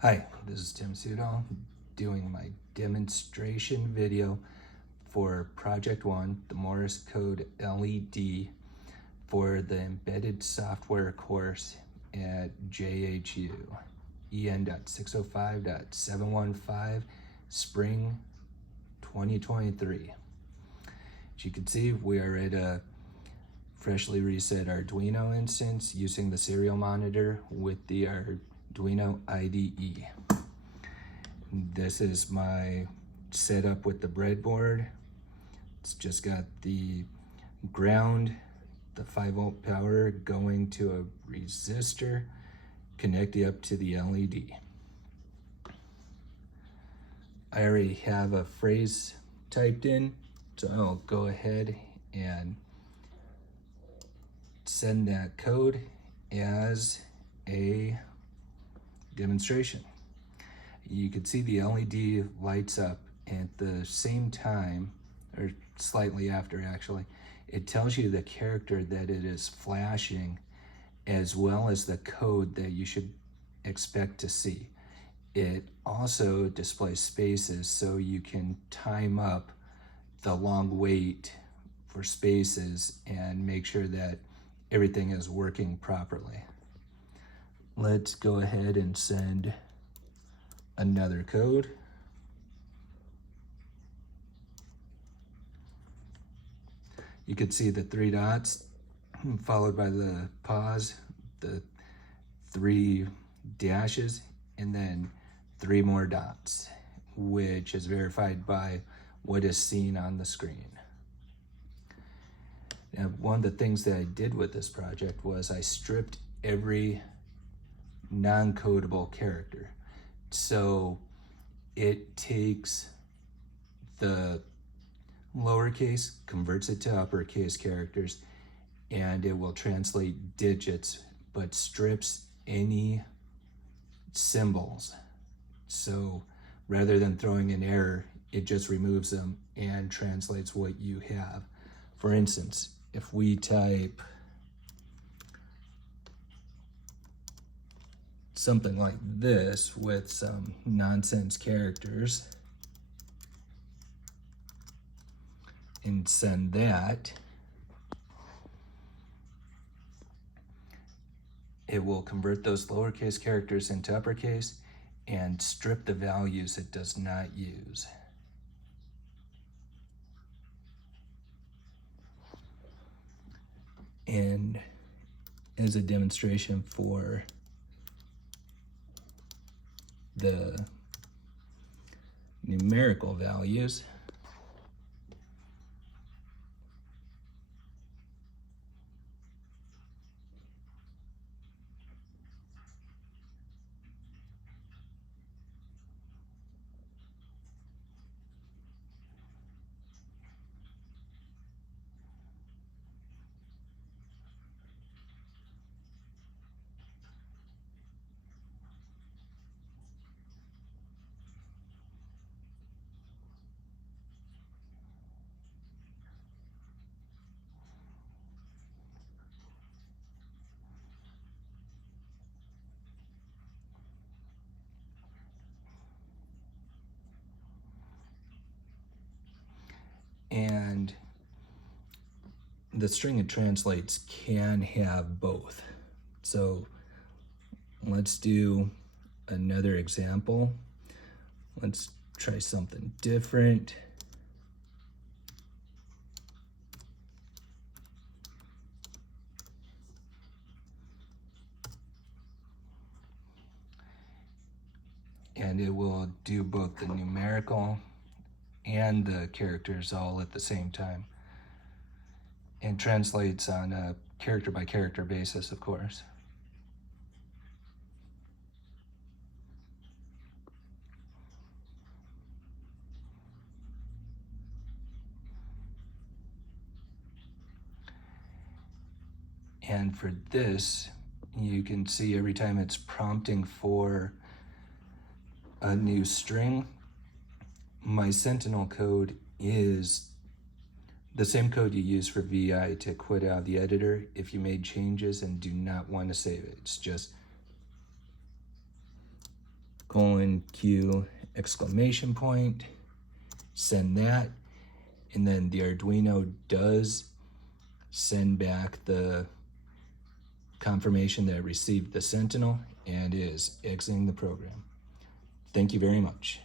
Hi, this is Tim Sudol doing my demonstration video for Project 1, the Morse Code LED for the Embedded Software course at JHU, EN.605.715, Spring 2023. As you can see, we are at a freshly reset Arduino instance using the serial monitor with the Arduino IDE. This is my setup with the breadboard. It's just got the ground, the 5-volt power going to a resistor, connected up to the LED. I already have a phrase typed in, so I'll go ahead and send that code as a demonstration. You can see the LED lights up at the same time, or slightly after actually. It tells you the character that it is flashing as well as the code that you should expect to see. It also displays spaces so you can time up the long wait for spaces and make sure that everything is working properly. Let's go ahead and send another code. You can see the 3 dots followed by the pause, the 3 dashes, and then 3 more dots, which is verified by what is seen on the screen. Now, one of the things that I did with this project was I stripped every non-codable character. So it takes the lowercase, converts it to uppercase characters, and it will translate digits, but strips any symbols. So rather than throwing an error, it just removes them and translates what you have. For instance, if we type something like this with some nonsense characters and send that, it will convert those lowercase characters into uppercase and strip the values it does not use. And as a demonstration for the numerical values, and the string it translates can have both. So let's do another example. Let's try something different. And it will do both the numerical and the characters all at the same time, and translates on a character by character basis, of course. And for this, you can see every time it's prompting for a new string, my Sentinel code is the same code you use for VI to quit out the editor if you made changes and do not want to save it. It's just :Q exclamation point, send that, and then the Arduino does send back the confirmation that it received the Sentinel and is exiting the program. Thank you very much.